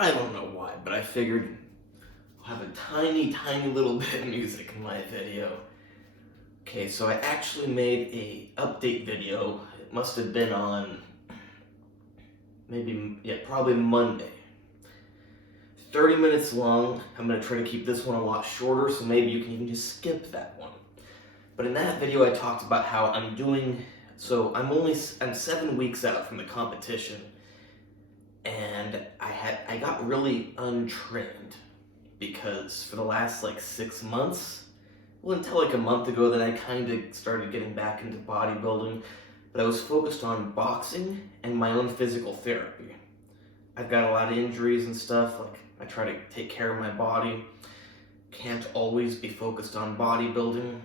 I don't know why, but I figured I'll have a tiny, tiny little bit of music in my video. Okay, so I actually made a update video. It must have been on probably Monday. 30 minutes long. I'm gonna try to keep this one a lot shorter, so maybe you can even just skip that one. But in that video, I talked about how I'm doing. So I'm 7 weeks out from the competition, and I got really untrained because for the last like 6 months, well, until like a month ago, then I kind of started getting back into bodybuilding, but I was focused on boxing and my own physical therapy. I've got a lot of injuries and stuff, like I try to take care of my body. Can't always be focused on bodybuilding,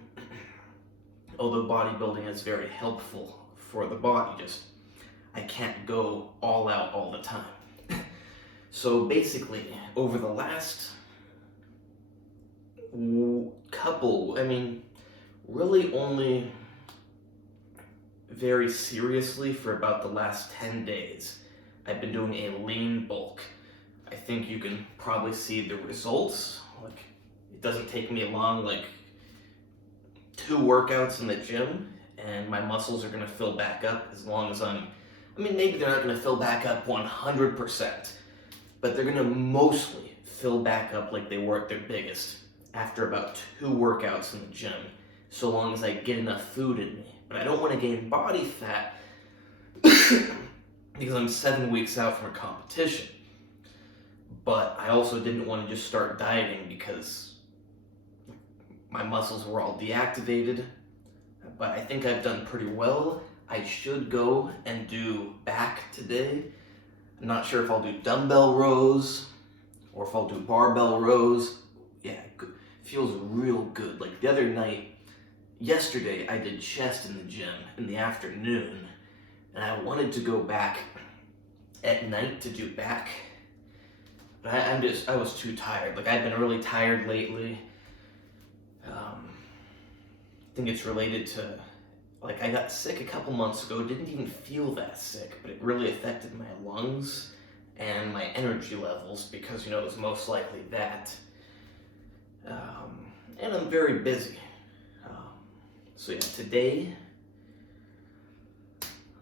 although bodybuilding is very helpful for the body, just I can't go all out all the time. So basically, over the last really only very seriously for about the last 10 days, I've been doing a lean bulk. I think you can probably see the results. Like, it doesn't take me long, like 2 workouts in the gym, and my muscles are gonna fill back up as long as maybe they're not gonna fill back up 100%, but they're gonna mostly fill back up like they were at their biggest after about 2 workouts in the gym, so long as I get enough food in me. But I don't want to gain body fat because I'm 7 weeks out from a competition. But I also didn't want to just start dieting because my muscles were all deactivated. But I think I've done pretty well. I should go and do back today. I'm not sure if I'll do dumbbell rows or if I'll do barbell rows. Yeah, feels real good. Like the other night, yesterday, I did chest in the gym in the afternoon, and I wanted to go back at night to do back, but I was too tired. Like, I've been really tired lately. I think it's related to, like, I got sick a couple months ago, didn't even feel that sick, but it really affected my lungs and my energy levels because, it was most likely that. And I'm very busy. So yeah, today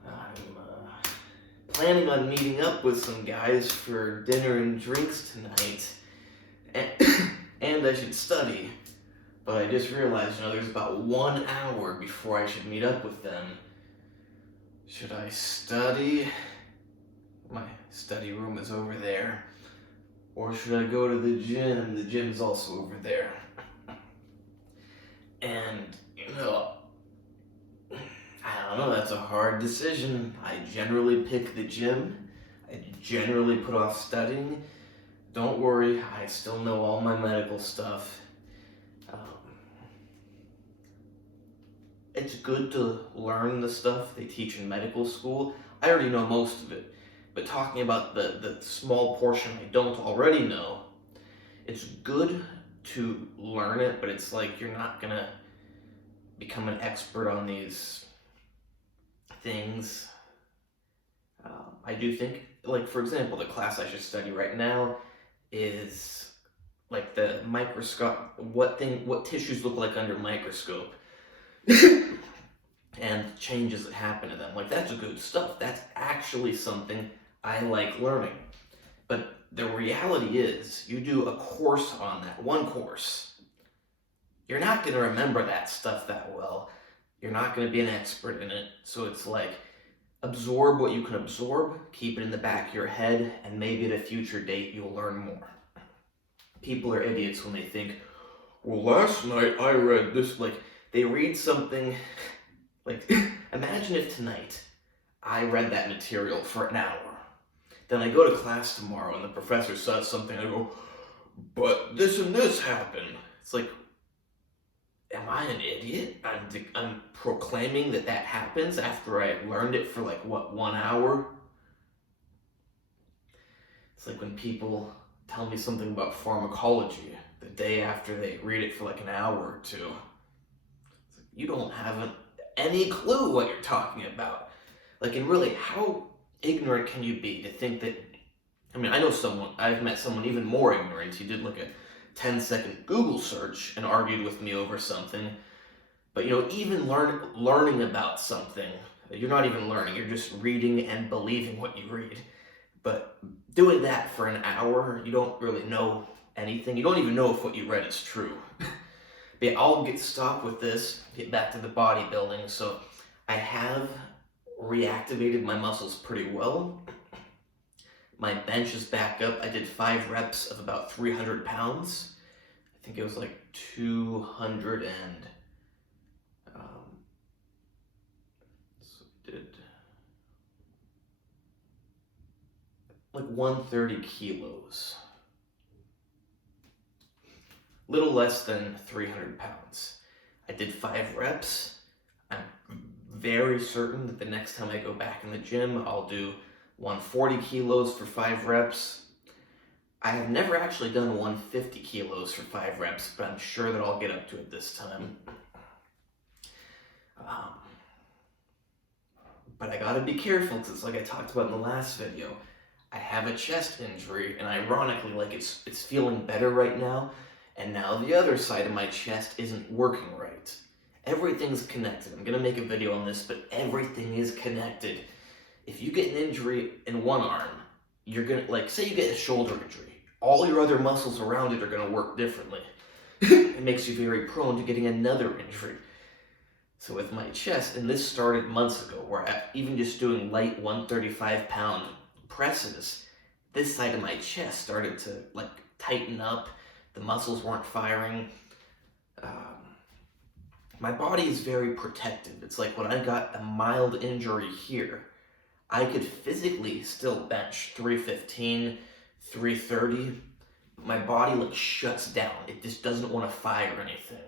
I'm planning on meeting up with some guys for dinner and drinks tonight, and I should study. But I just realized, there's about 1 hour before I should meet up with them. Should I study? My study room is over there. Or should I go to the gym? The gym's also over there. And, I don't know, that's a hard decision. I generally pick the gym. I generally put off studying. Don't worry, I still know all my medical stuff. It's good to learn the stuff they teach in medical school. I already know most of it. But talking about the small portion I don't already know, it's good to learn it, but it's like you're not gonna become an expert on these things. I do think, like, for example, the class I should study right now is like the microscope, what tissues look like under microscope and changes that happen to them. Like, that's good stuff. That's actually something I like learning. But the reality is, you do a course on that, one course. You're not going to remember that stuff that well. You're not going to be an expert in it. So it's like, absorb what you can absorb, keep it in the back of your head, and maybe at a future date you'll learn more. People are idiots when they think, well, last night I read this. Like, they read something, like, imagine if tonight I read that material for an hour. Then I go to class tomorrow and the professor says something, I go, but this and this happened. It's like, am I an idiot? I'm proclaiming that happens after I learned it for 1 hour? It's like when people tell me something about pharmacology the day after they read it for an hour or two. It's like, you don't have any clue what you're talking about. And really, how ignorant can you be to think that I mean, I've met someone even more ignorant. He did like a 10-second Google search and argued with me over something. But even learning about something, you're not even learning, you're just reading and believing what you read. But doing that for an hour, you don't really know anything. You don't even know if what you read is true. But yeah, I'll stop with this, get back to the bodybuilding. So I have reactivated my muscles pretty well. My bench is back up. I did 5 reps of about 300 pounds. I think it was like 200 and... so we did like 130 kilos. Little less than 300 pounds. I did 5 reps. I'm very certain that the next time I go back in the gym, I'll do 140 kilos for 5 reps. I have never actually done 150 kilos for 5 reps, but I'm sure that I'll get up to it this time. But I gotta be careful, because it's like I talked about in the last video. I have a chest injury, and ironically, like it's feeling better right now, and now the other side of my chest isn't working right. Everything's connected. I'm gonna make a video on this, but everything is connected. If you get an injury in one arm, you're gonna, like, say you get a shoulder injury, all your other muscles around it are gonna work differently. It makes you very prone to getting another injury. So with my chest, and this started months ago, where even just doing light 135-pound presses, this side of my chest started to like tighten up. The muscles weren't firing. My body is very protective. It's like when I got a mild injury here, I could physically still bench 315, 330. My body like shuts down. It just doesn't want to fire anything.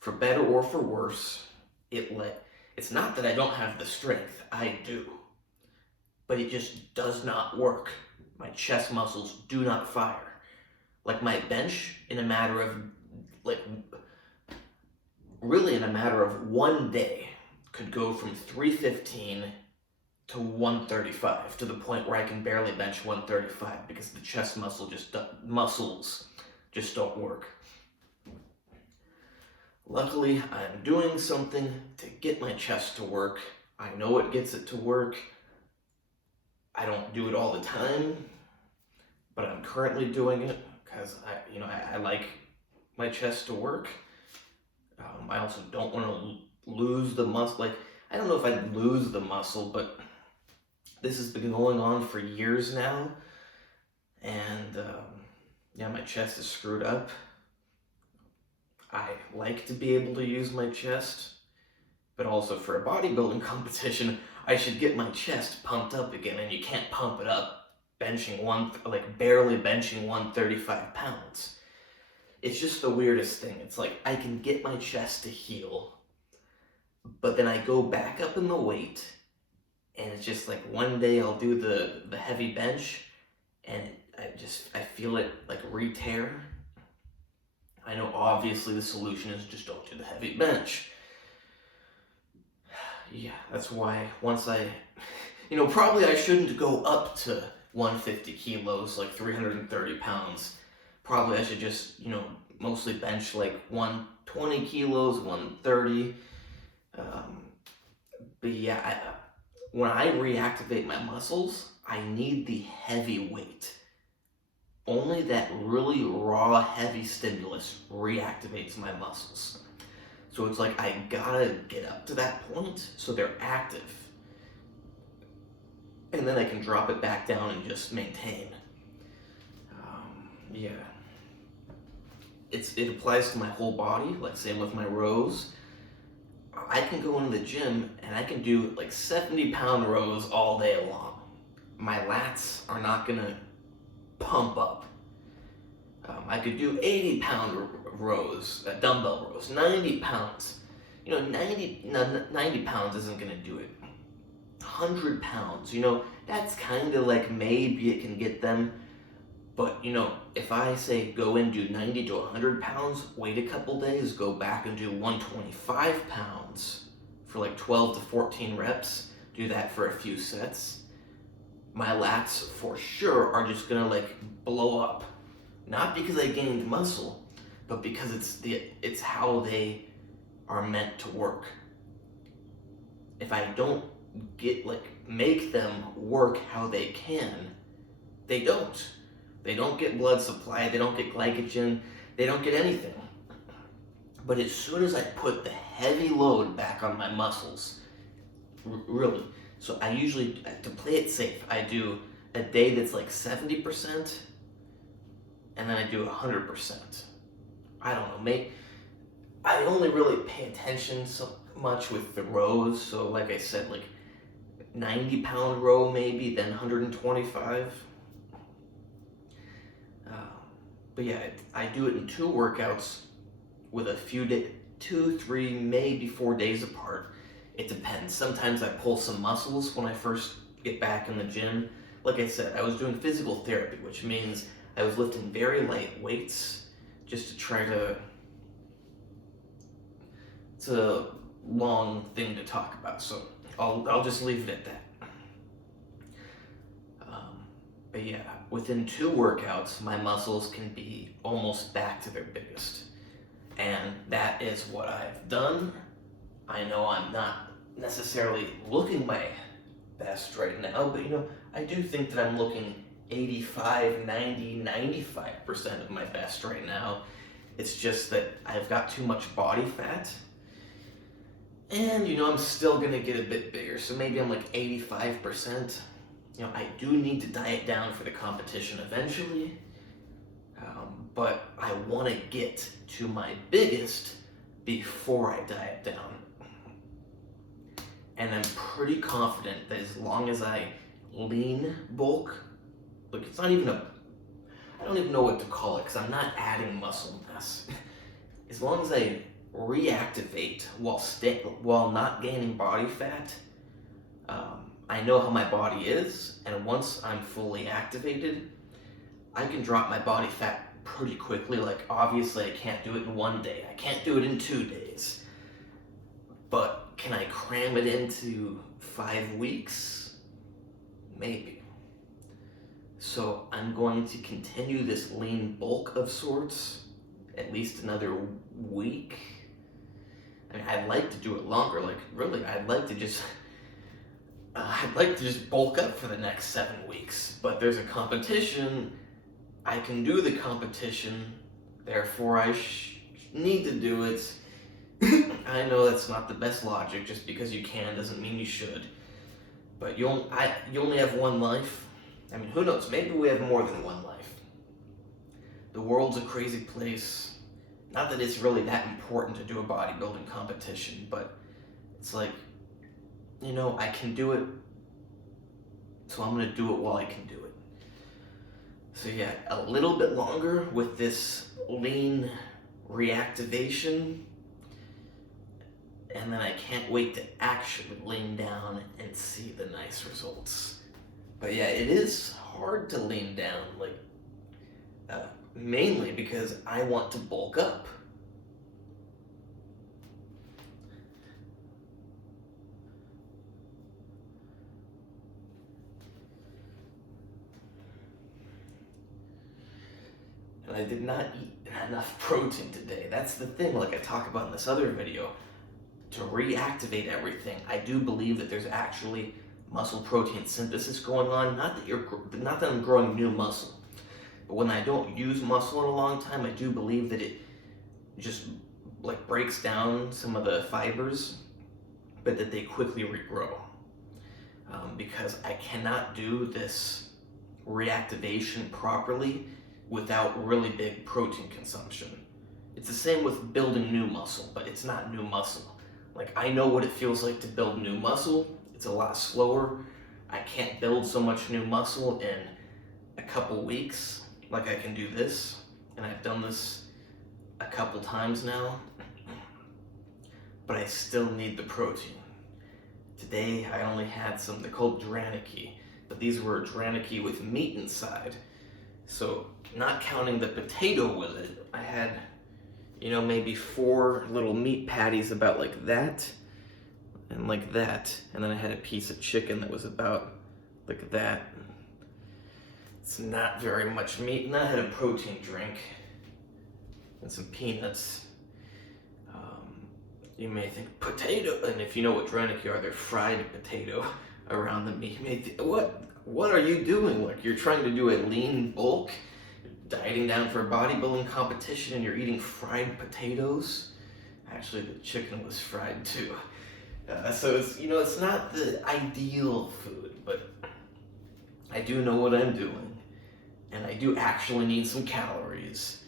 For better or for worse, it's not that I don't have the strength. I do. But it just does not work. My chest muscles do not fire. Like my bench, in a matter of, really in a matter of one day, could go from 315 to 135, to the point where I can barely bench 135 because the chest muscles just don't work. Luckily, I'm doing something to get my chest to work. I know it gets it to work. I don't do it all the time, but I'm currently doing it because I like my chest to work. I also don't want to lose the muscle. Like, I don't know if I'd lose the muscle, but this has been going on for years now, and yeah, my chest is screwed up. I like to be able to use my chest, but also for a bodybuilding competition, I should get my chest pumped up again, and you can't pump it up barely benching 135 pounds. It's just the weirdest thing. It's like I can get my chest to heal, but then I go back up in the weight, and it's just like one day I'll do the heavy bench, and I feel it like re-tear. I know obviously the solution is just don't do the heavy bench. Yeah, that's why once probably I shouldn't go up to 150 kilos, like 330 pounds. Probably I should just, mostly bench like 120 kilos, 130. But yeah, when I reactivate my muscles, I need the heavy weight. Only that really raw, heavy stimulus reactivates my muscles. So it's like I gotta get up to that point so they're active. And then I can drop it back down and just maintain. Yeah. It applies to my whole body, like same with my rows. I can go into the gym and I can do like 70-pound rows all day long. My lats are not gonna pump up. I could do 80-pound rows, dumbbell rows, 90 pounds. 90 pounds isn't gonna do it. 100 pounds, that's kind of like maybe it can get them. But, if I say go and do 90 to 100 pounds, wait a couple days, go back and do 125 pounds for like 12 to 14 reps, do that for a few sets, my lats for sure are just gonna like blow up. Not because I gained muscle, but because it's how they are meant to work. If I don't make them work how they can, they don't. They don't get blood supply, they don't get glycogen, they don't get anything. But as soon as I put the heavy load back on my muscles, really, so I usually, to play it safe, I do a day that's like 70%, and then I do 100%. I don't know, maybe, I only really pay attention so much with the rows, so like I said, like 90-pound row maybe, then 125. But yeah, I do it in 2 workouts with a few days, 2, 3, maybe 4 days apart. It depends. Sometimes I pull some muscles when I first get back in the gym. Like I said, I was doing physical therapy, which means I was lifting very light weights just to try to... It's a long thing to talk about, so I'll just leave it at that. But yeah, within 2 workouts, my muscles can be almost back to their biggest. And that is what I've done. I know I'm not necessarily looking my best right now, but I do think that I'm looking 85, 90, 95% of my best right now. It's just that I've got too much body fat. And I'm still gonna get a bit bigger, so maybe I'm like 85%. I do need to diet down for the competition eventually, but I want to get to my biggest before I diet down. And I'm pretty confident that as long as I lean bulk, like it's not even I don't even know what to call it because I'm not adding muscle mass. As long as I reactivate while not gaining body fat, I know how my body is, and once I'm fully activated, I can drop my body fat pretty quickly. Like, obviously, I can't do it in 1 day. I can't do it in 2 days. But can I cram it into 5 weeks? Maybe. So I'm going to continue this lean bulk of sorts, at least another week. I mean, I'd like to do it longer. Like, really, I'd like to just bulk up for the next 7 weeks, but there's a competition. I can do the competition, therefore I need to do it. I know that's not the best logic. Just because you can doesn't mean you should. But you only have 1 life. I mean, who knows? Maybe we have more than 1 life. The world's a crazy place. Not that it's really that important to do a bodybuilding competition, but it's like, I can do it, so I'm going to do it while I can do it. So yeah, a little bit longer with this lean reactivation, and then I can't wait to actually lean down and see the nice results. But yeah, it is hard to lean down, mainly because I want to bulk up. And I did not eat enough protein today. That's the thing, like I talk about in this other video. To reactivate everything, I do believe that there's actually muscle protein synthesis going on. Not that I'm growing new muscle, but when I don't use muscle in a long time, I do believe that it just breaks down some of the fibers, but that they quickly regrow. Because I cannot do this reactivation properly without really big protein consumption. It's the same with building new muscle, but it's not new muscle. I know what it feels like to build new muscle. It's a lot slower. I can't build so much new muscle in a couple weeks like I can do this, and I've done this a couple times now, but I still need the protein. Today I only had some, they're called Draniki, but these were Draniki with meat inside. So not counting the potato with it, I had, maybe 4 little meat patties about like that, and like that, and then I had a piece of chicken that was about Look at that. It's not very much meat, and I had a protein drink and some peanuts. You may think potato, and if you know what Drenicky are, they're fried potato around the meat. You may think, what are you doing? Like, you're trying to do a lean bulk, dieting down for a bodybuilding competition, and you're eating fried potatoes? Actually, the chicken was fried too. So it's, it's not the ideal food, but I do know what I'm doing, and I do actually need some calories.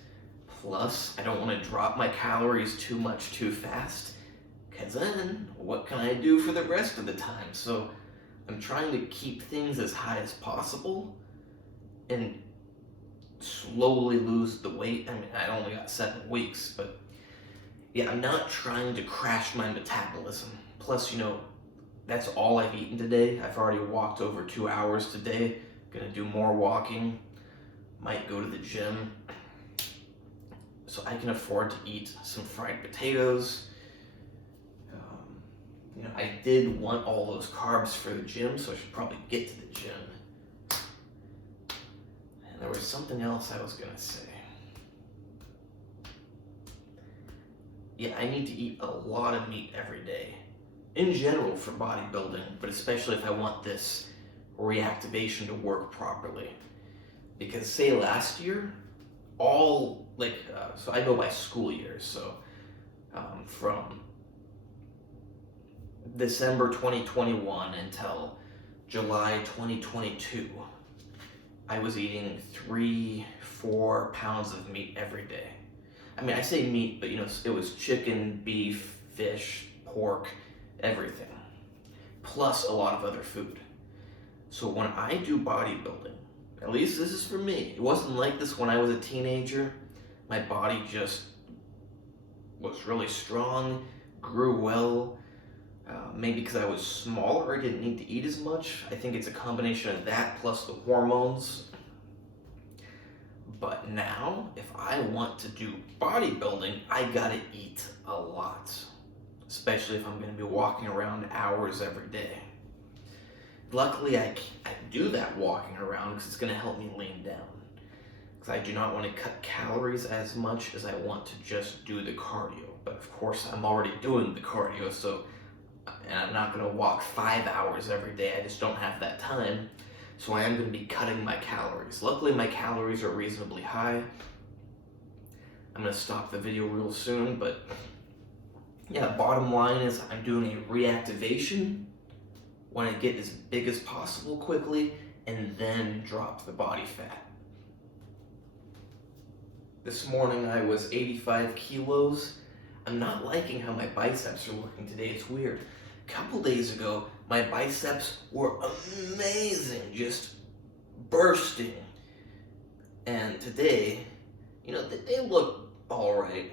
Plus, I don't want to drop my calories too much too fast, because then what can I do for the rest of the time? So I'm trying to keep things as high as possible and slowly lose the weight. I mean, I only got 7 weeks, but yeah, I'm not trying to crash my metabolism. Plus, that's all I've eaten today. I've already walked over 2 hours today. Gonna do more walking. Might go to the gym. So I can afford to eat some fried potatoes. I did want all those carbs for the gym, so I should probably get to the gym. And there was something else I was gonna say. Yeah, I need to eat a lot of meat every day. In general for bodybuilding, but especially if I want this reactivation to work properly. Because say last year, so I go by school years, so from December 2021 until July 2022, I was eating 3-4 pounds of meat every day. I mean, I say meat, but it was chicken, beef, fish, pork, everything, plus a lot of other food. So when I do bodybuilding, at least this is for me, it wasn't like this when I was a teenager. My body just was really strong, grew well. Maybe because I was smaller, I didn't need to eat as much. I think it's a combination of that plus the hormones. But now, if I want to do bodybuilding, I gotta eat a lot. Especially if I'm gonna be walking around hours every day. Luckily, I do that walking around because it's gonna help me lean down. Because I do not want to cut calories as much as I want to just do the cardio. But of course, I'm already doing the cardio, and I'm not gonna walk 5 hours every day. I just don't have that time. So I am gonna be cutting my calories. Luckily, my calories are reasonably high. I'm gonna stop the video real soon, but yeah, bottom line is I'm doing a reactivation. Want to get as big as possible quickly, and then drop the body fat. This morning I was 85 kilos. I'm not liking how my biceps are looking today. It's weird. A couple days ago, my biceps were amazing, just bursting. And today, they look all right,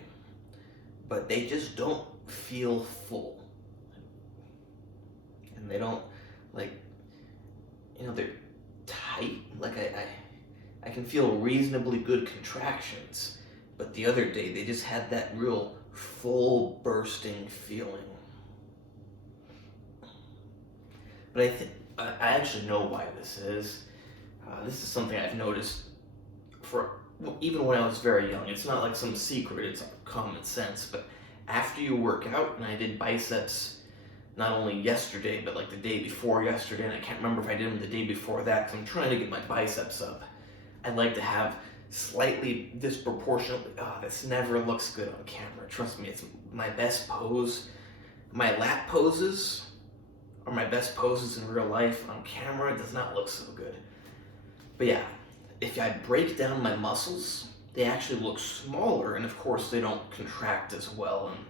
but they just don't feel full. And they don't, they're tight. Like I can feel reasonably good contractions, but the other day they just had that real full bursting feeling. But I actually know why this is. This is something I've noticed even when I was very young. It's not like some secret, it's common sense, but after you work out, and I did biceps not only yesterday, but like the day before yesterday, and I can't remember if I did them the day before that, because I'm trying to get my biceps up. I'd like to have slightly disproportionately, this never looks good on camera. Trust me, it's my best pose. My lat poses are my best poses in real life. On camera, it does not look so good. But yeah, if I break down my muscles, they actually look smaller, and of course they don't contract as well, and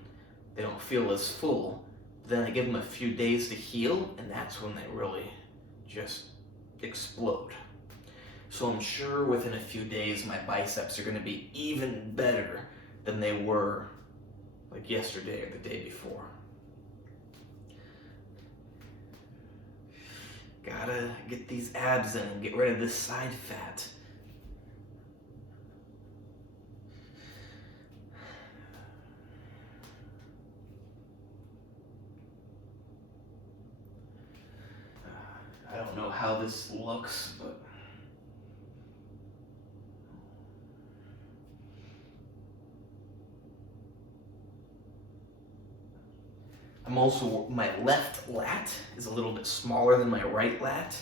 they don't feel as full. Then I give them a few days to heal, and that's when they really just explode. So I'm sure within a few days my biceps are going to be even better than they were like yesterday or the day before. Gotta get these abs in and get rid of this side fat. I don't know how this looks, but I'm also, my left lat is a little bit smaller than my right lat,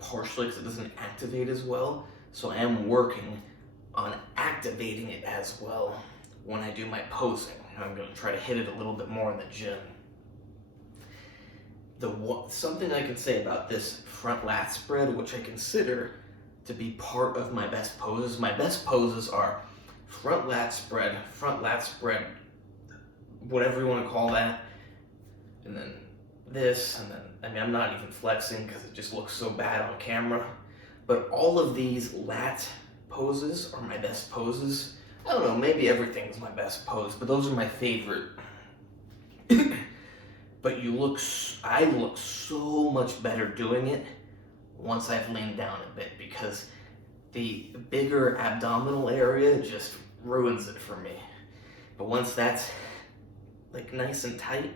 partially because it doesn't activate as well. So I am working on activating it as well when I do my posing. And I'm going to try to hit it a little bit more in the gym. Something I can say about this front lat spread, which I consider to be part of my best poses. My best poses are front lat spread, whatever you want to call that, and then this, and then, I mean, I'm not even flexing because it just looks so bad on camera, but all of these lat poses are my best poses. I don't know, maybe everything's my best pose, but those are my favorite. But I look so much better doing it once I've leaned down a bit, because the bigger abdominal area just ruins it for me. But once that's like nice and tight,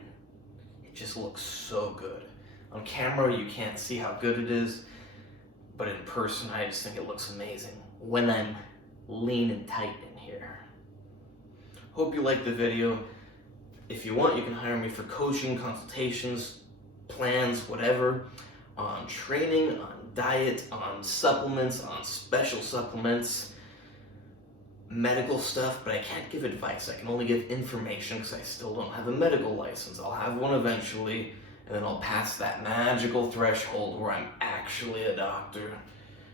it just looks so good. On camera, you can't see how good it is, but in person, I just think it looks amazing when I'm lean and tight in here. Hope you liked the video. If you want, you can hire me for coaching, consultations, plans, whatever, on training, on diet, on supplements, on special supplements, medical stuff, but I can't give advice. I can only give information because I still don't have a medical license. I'll have one eventually, and then I'll pass that magical threshold where I'm actually a doctor.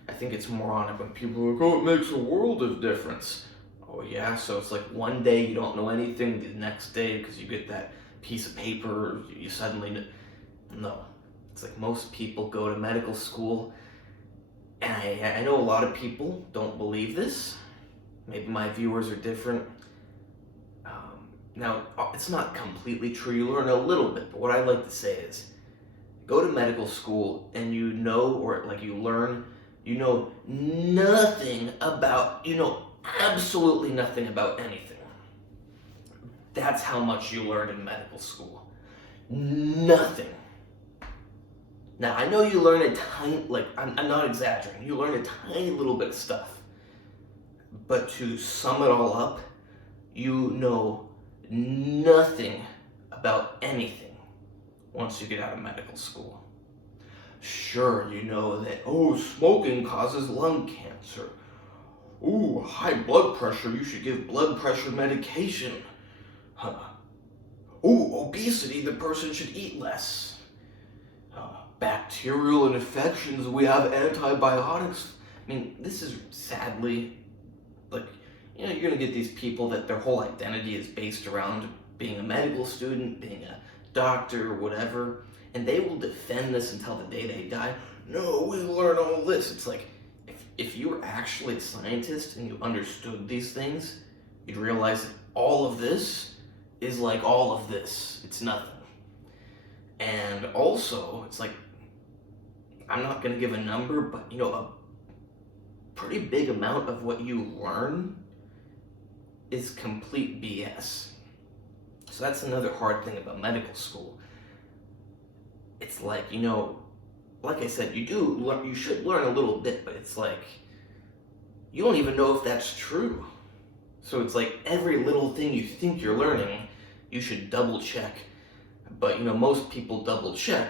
I think it's moronic when people are like, oh, it makes a world of difference. Oh yeah, so it's like one day you don't know anything, the next day, because you get that piece of paper, you suddenly know. No. It's like most people go to medical school, and I know a lot of people don't believe this. Maybe my viewers are different. Now, it's not completely true, you learn a little bit, but what I like to say is, go to medical school and you know nothing about, absolutely nothing about anything. That's how much you learn in medical school. Nothing. Now, I know you learn a tiny, I'm not exaggerating, you learn a tiny little bit of stuff. But to sum it all up, you know nothing about anything once you get out of medical school. Sure, you know that, smoking causes lung cancer. Ooh, high blood pressure, you should give blood pressure medication. Obesity, the person should eat less. Bacterial infections, we have antibiotics. I mean, this is sadly, you're gonna get these people that their whole identity is based around being a medical student, being a doctor, whatever, and they will defend this until the day they die. No, we learn all this. It's like, if you were actually a scientist and you understood these things, you'd realize that all of this is like all of this. It's nothing. And also, it's like, I'm not going to give a number, but a pretty big amount of what you learn is complete BS. So that's another hard thing about medical school. It's like, like I said, you should learn a little bit, but it's like, you don't even know if that's true. So it's like every little thing you think you're learning, you should double check. But most people double check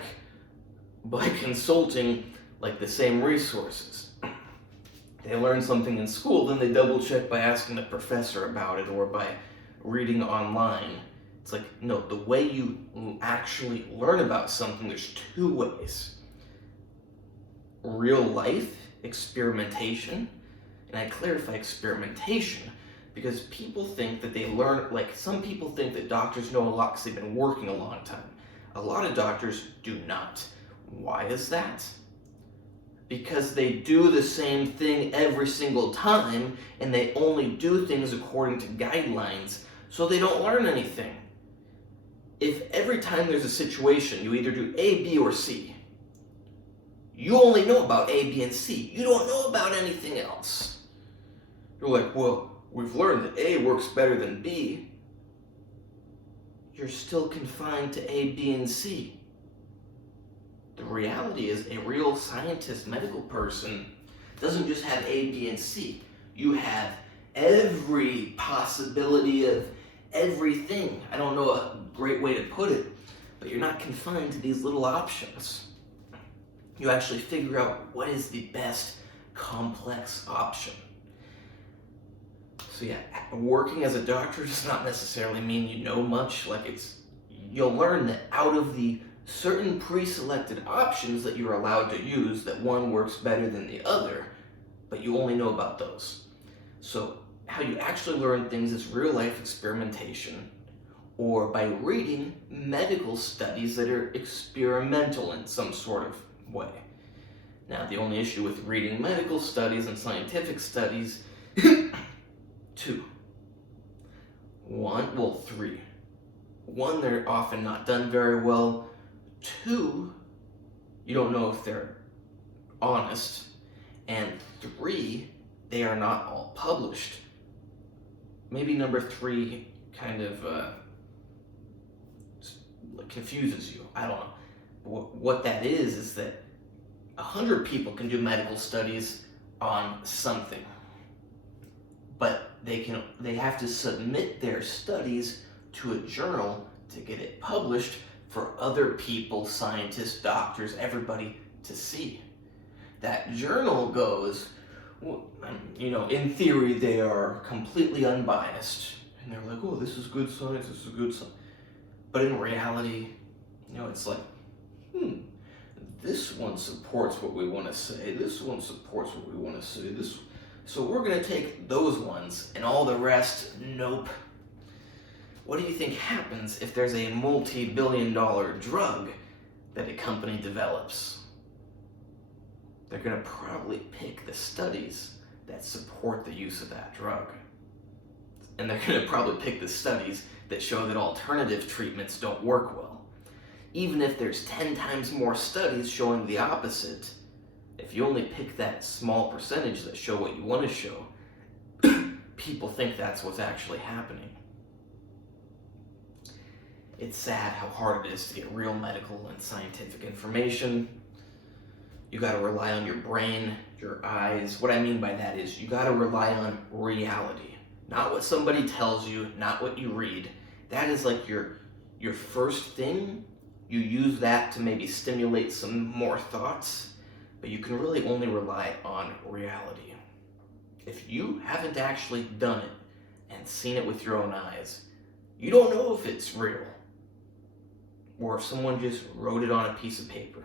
by consulting the same resources. They learn something in school, then they double check by asking the professor about it or by reading online. It's like, no, the way you actually learn about something, there's two ways. Real life experimentation, and I clarify experimentation because people think that they learn, some people think that doctors know a lot because they've been working a long time. A lot of doctors do not. Why is that? Because they do the same thing every single time, and they only do things according to guidelines, so they don't learn anything. If every time there's a situation, you either do A, B, or C, you only know about A, B, and C. You don't know about anything else. You're like, well, we've learned that A works better than B. You're still confined to A, B, and C. The reality is a real scientist, medical person, doesn't just have A, B, and C. You have every possibility of everything. I don't know a great way to put it, but you're not confined to these little options. You actually figure out what is the best complex option. So yeah, working as a doctor does not necessarily mean you know much. You'll learn that out of the certain pre-selected options that you're allowed to use, that one works better than the other, but you only know about those. So how you actually learn things is real life experimentation, or by reading medical studies that are experimental in some sort of way. Now, the only issue with reading medical studies and scientific studies, three. One, they're often not done very well. Two, you don't know if they're honest. And three, they are not all published. Maybe number three kind of confuses you. I don't know. What that is that 100 people can do medical studies on something, but they have to submit their studies to a journal to get it published for other people, scientists, doctors, everybody to see. That journal goes, in theory they are completely unbiased, and they're like, oh, this is good science, this is good science. But in reality, it's like, this one supports what we want to say, this one supports what we want to say, so we're going to take those ones, and all the rest, nope. What do you think happens if there's a multi-billion-dollar drug that a company develops? They're going to probably pick the studies that support the use of that drug. And they're going to probably pick the studies that show that alternative treatments don't work well. Even if there's 10 times more studies showing the opposite, if you only pick that small percentage that show what you want to show, people think that's what's actually happening. It's sad how hard it is to get real medical and scientific information. You gotta rely on your brain, your eyes. What I mean by that is you gotta rely on reality. Not what somebody tells you, not what you read. That is like your first thing. You use that to maybe stimulate some more thoughts, but you can really only rely on reality. If you haven't actually done it and seen it with your own eyes, you don't know if it's real, or if someone just wrote it on a piece of paper.